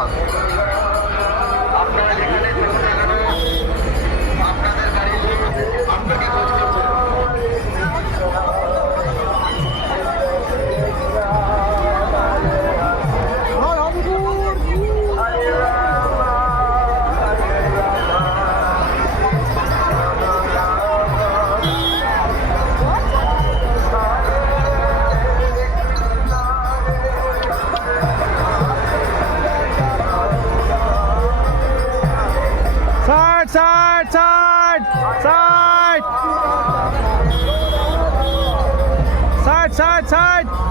ধন্যবাদ। আপনারা যেখানে থাকুন না কেন, আপনাদের গাড়ি আপনাকে খোঁজ করছে। Side, side, side, side, side, side, side.